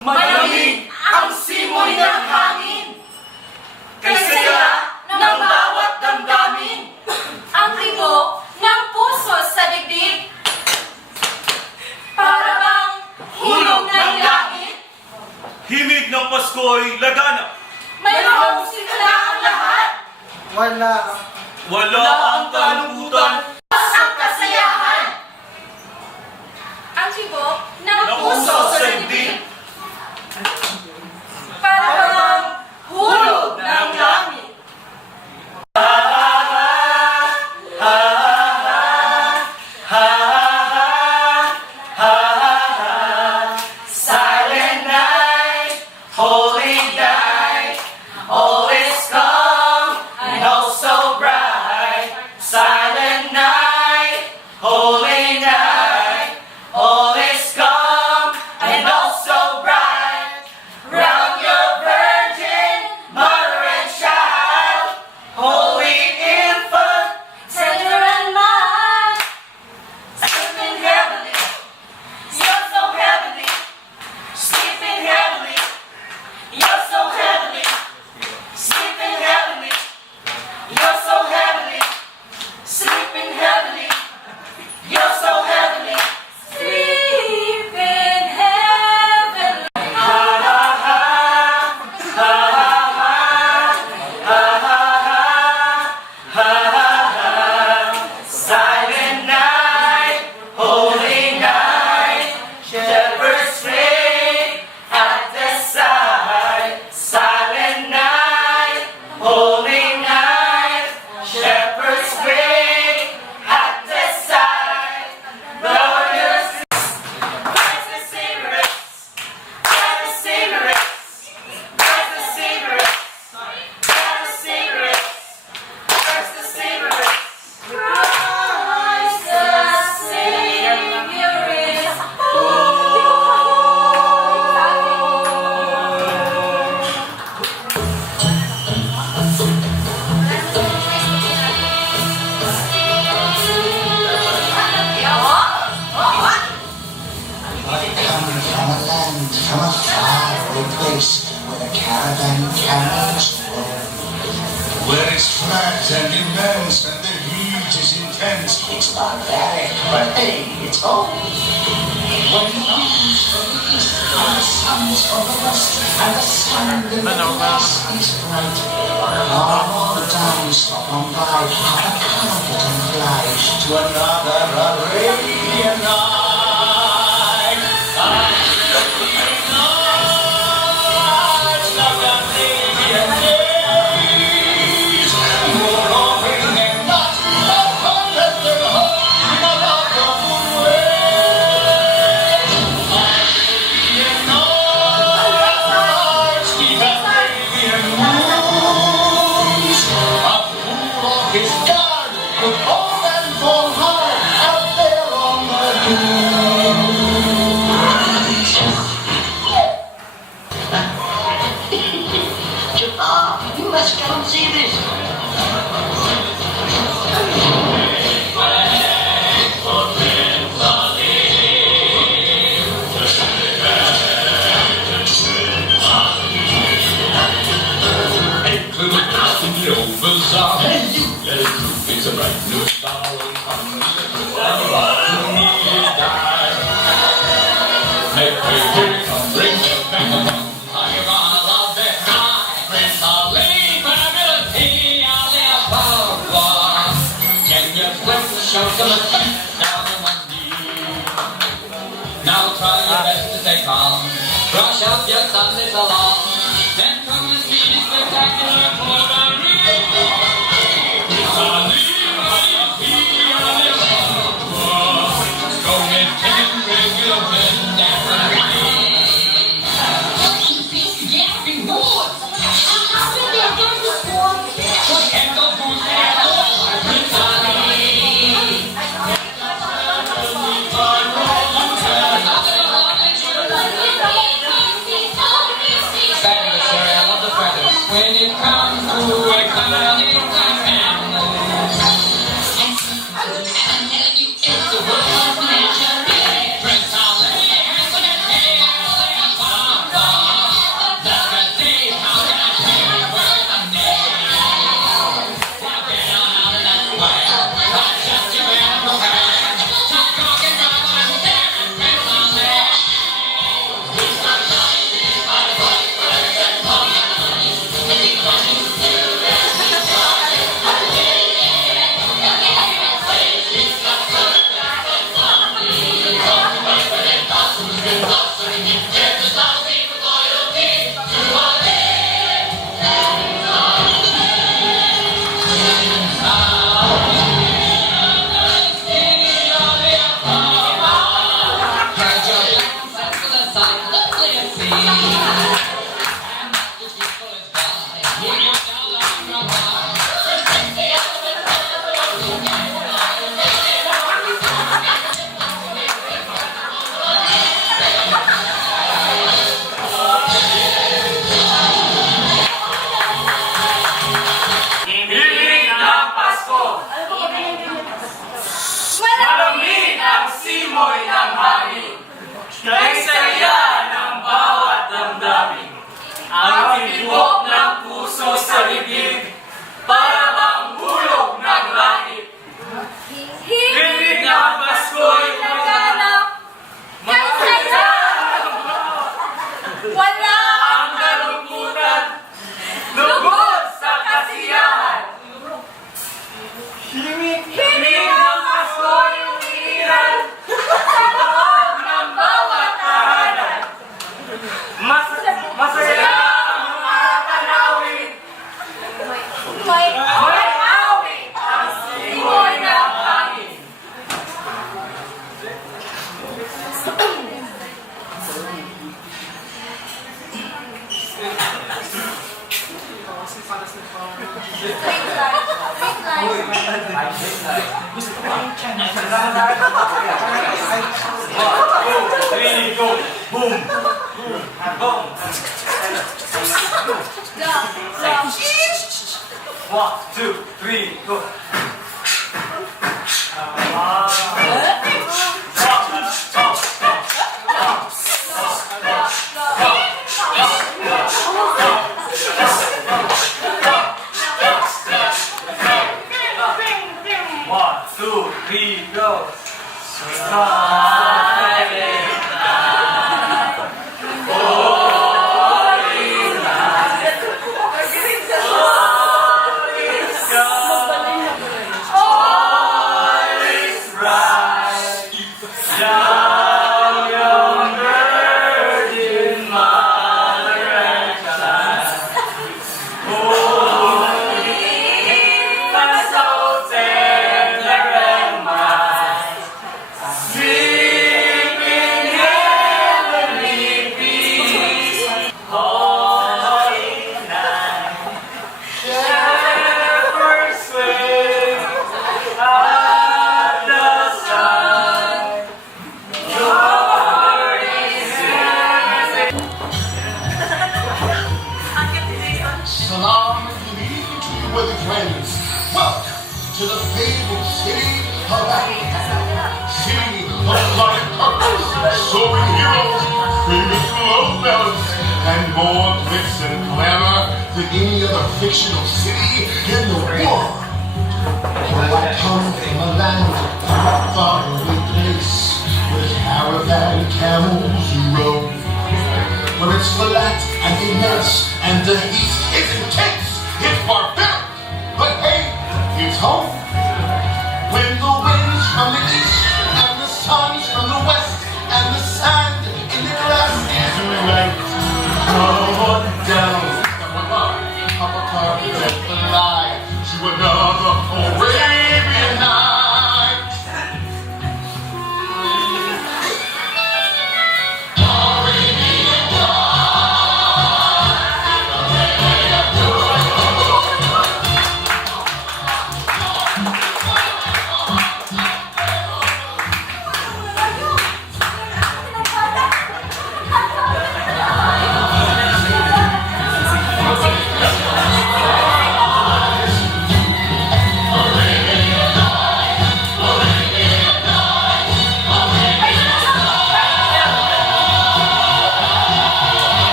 Malamig ang simoy ng hangin, kay saya ng bawat damdamin, ang tibok ng puso sa dibdib, para bang hulog ng langit. himig ng Pasko'y laganap. Mayroong simula ang lahat, Wala ang kalungkutan, ang kasayahan. Ang tibok ng puso sa dibdib, para bang hulog ng langit. Silent night, holy night, all is calm and all so bright. Silent night, holy night, all is calm and all so bright. Round your virgin mother and child, holy infant, Tender and mild, sleeping heavenly, you're so heavenly, sleeping heavenly, you're so heavenly, sleeping heavenly, you're so heavenly, sleeping heavenly, you're so heavenly. sleep in heaven. Silent night, holy night, shepherds sing at the side. Silent night, holy night, shepherds sing at the side. Glorious, Christ the Savior, Christ the Savior, Christ the Savior, Christ the Savior, Christ the Savior. Christ the Savior is Coming from a land, from a faraway place, where the caravan camels roam. Where it's flat and immense, and the heat is intense. It's barbaric, but hey, it's home. When the winds from the east, and the sun's from the west, and the sun in the west is bright. All the towns stop on by, have a carpet and fly to another Arabian night. His guard with old and full heart out there on the dunes. Jafar, you must come and see this. Bazaar. Let it move, it's a bright new star will come. And rock to me is die. Make way, here it comes, bring them back along. Are you gonna love it? Prince Ali, fabulity, Ali Ababa. Can you flip the show to the feet down on one knee? Now try your best to stay calm. Brush up your Sundays along. Then come and see the spectacular Cordery. When it comes simoy ng hangin. Kay saya ng bawat damdamin. Ang tibok ng puso sa dibdib, para bang hulog ng langit. Hilig ng Pasko'y Naganap kay saya. Wala ang kalungkutan, lugod sa kasiyahan. Hilig ng Pasko'y umiiral sa loob ng bawat tahanan. Masaya ang mga tanawin, may awit ang simoy ng hangin. Three, go, boom, boom. 1, 2, 3, go. One, two, three, go. Salam and greeting to you, worthy friends. Welcome to the fabled city of Athens. City of light purpose, soaring heroes, famous love ballads, and more glitz and glamour than any other fictional city in the world. Oh, I come from a land, a faraway place, where caravan camels roam. Where it's flat and immense and the heat is intense. It's barbaric, but hey, it's home. When the winds from the east and the sun's from the west and the sand in the grass is right. Come on down, come on, up a car, let the light to another Arabian night.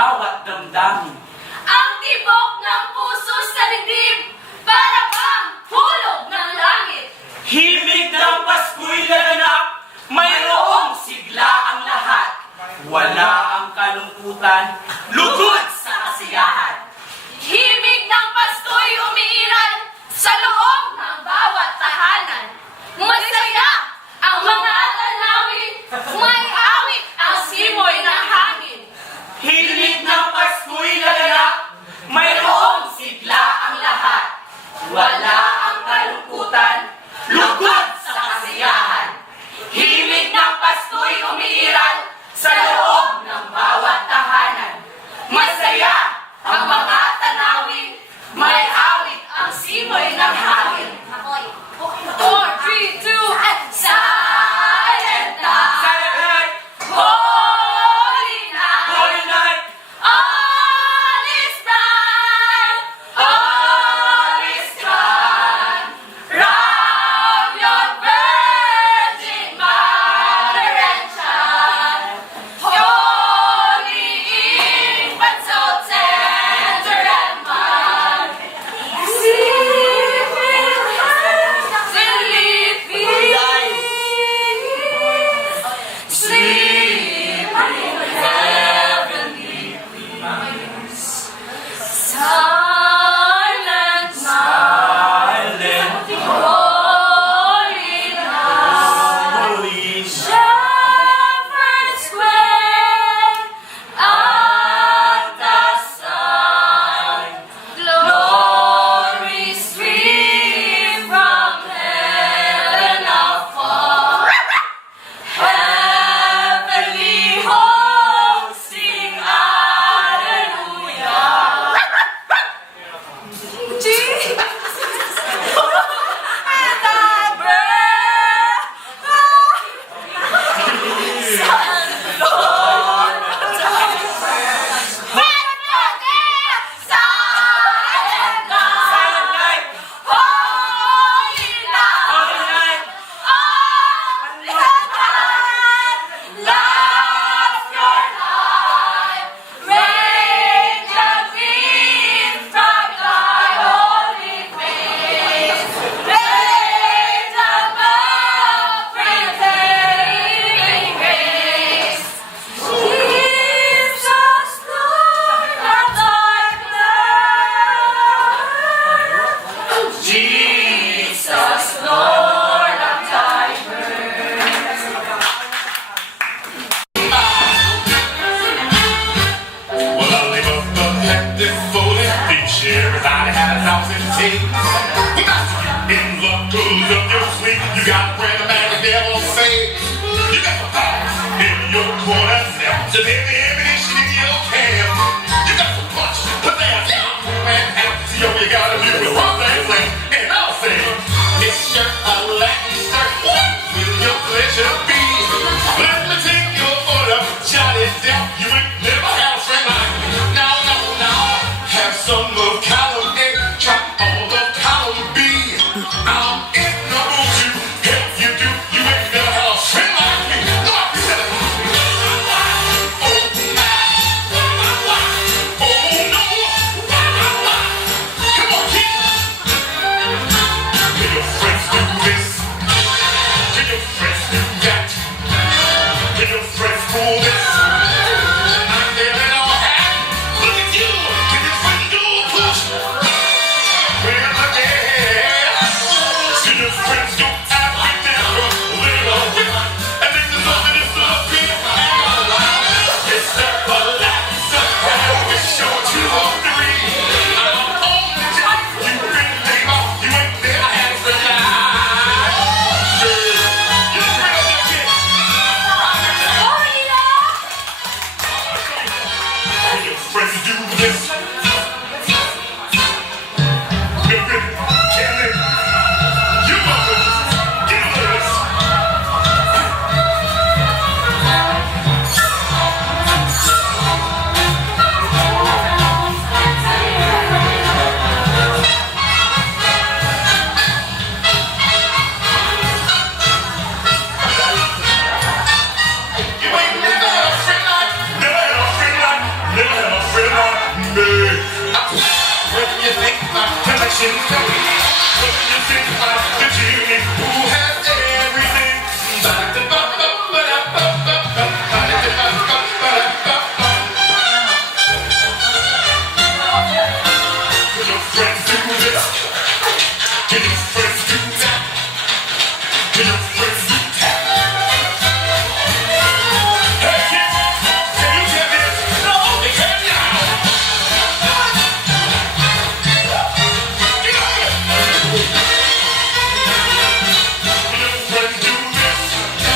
bawat damdamin. Ang tibok ng puso sa dibdib, para bang hulog ng langit. Himig ng Pasko'y laganap, mayroong sigla ang lahat. Wala ang kalungkutan, lugod sa kasiyahan. Himig ng Pasko'y umiiral sa loob ng bawat tahanan. Masaya ang mga tanawin, may awit ang simoy ng hangin. Himig ng Pasko'y laganap, mayroong sigla ang lahat. Wala ang kalungkutan, lugod sa kasiyahan. Himig ng Pasko'y umiiral sa loob ng bawat tahanan. Masaya ang mga tanawin, may awit ang simoy ng hangin. 4, 3, 2, silent night, Silent night, holy night, holy night, all is bright, all is kind. Round your Virgin Mother and Child, holy infant, so tender and mild. Sleep in heavenly peace. Sleep in heavenly peace. Silent night, silent, holy night. holy Shepherds quake at the sight. Glory stream from heaven afar. Heavenly hosts sing Alleluia. Jesus, and I silent night, holy night, Jesus, Lord of darkness. Jesus, Lord of darkness. Well, I live up the hectic bowling beach here, and I had a thousand teams. We got you in luck, good up your sleep. You got a brand of man, the devil say. You got the power in your corner, just heavy ammunition in your camp. You got the punch, put that down, man, and see all you gotta do is one thing, and I'll say, it's your Lancaster. What will your pleasure be? Let me take your order, jot it down. You ain't never had a friend like me. Now, have some of column A, try all of column B. I'm in the mood to help you do. You ain't never had a friend like me. No, I can tell it. Oh, reflection. What do you think of the genie who has everything? Can your friends do this? Can your friends do that? Can your friends do that? Hey kids, can you get this? No, they can't now. Get on it. Can your friends do this? Can your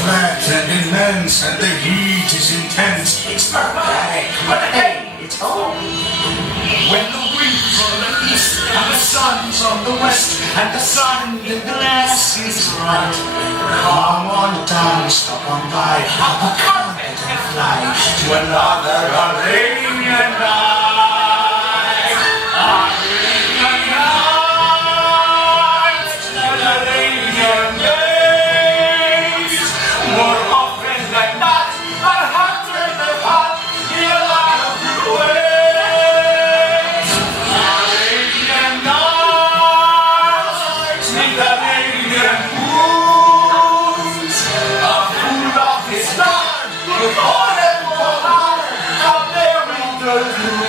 flat and immense, and the heat is intense. It's barbaric, but hey, it's home. When the wind's from the east, and the sun's from the west, and the sun in the glass is bright, come on down, stop on by, hop a carpet and fly to another Arabian night. Arabian night, Arabian days. More often than not, our hearts are the hot in a lot of good ways. Arabian nights, the Arabian moons, a fool of his lord, with all and more heart, out there in the blue.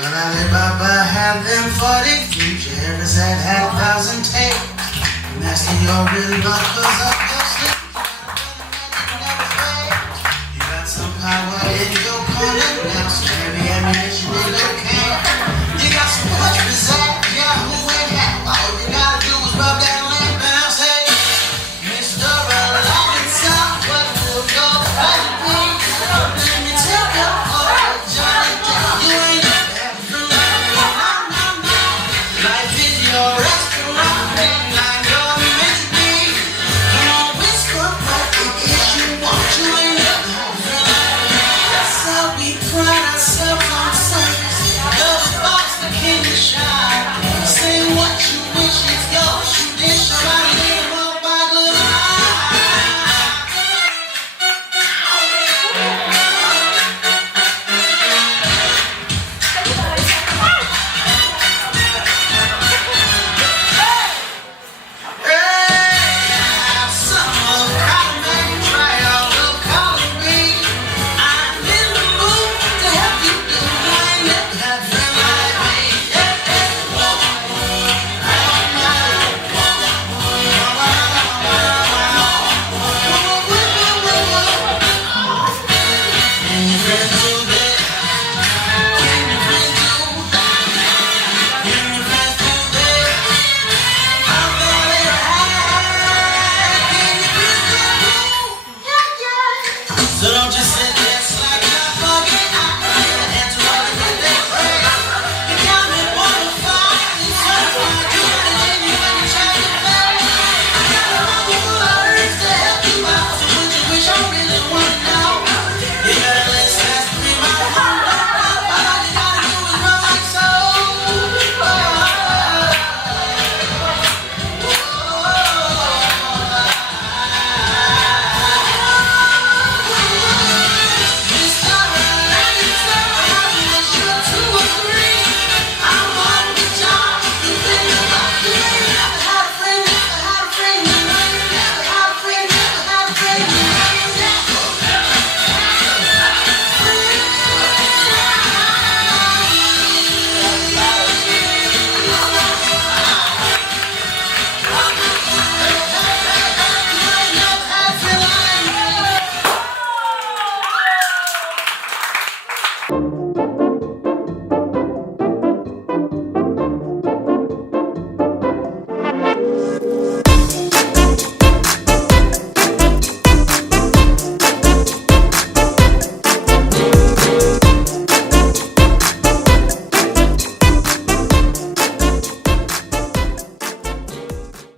When Alibaba had them 40 future, that had 1,000 take. Master, your real luck was up.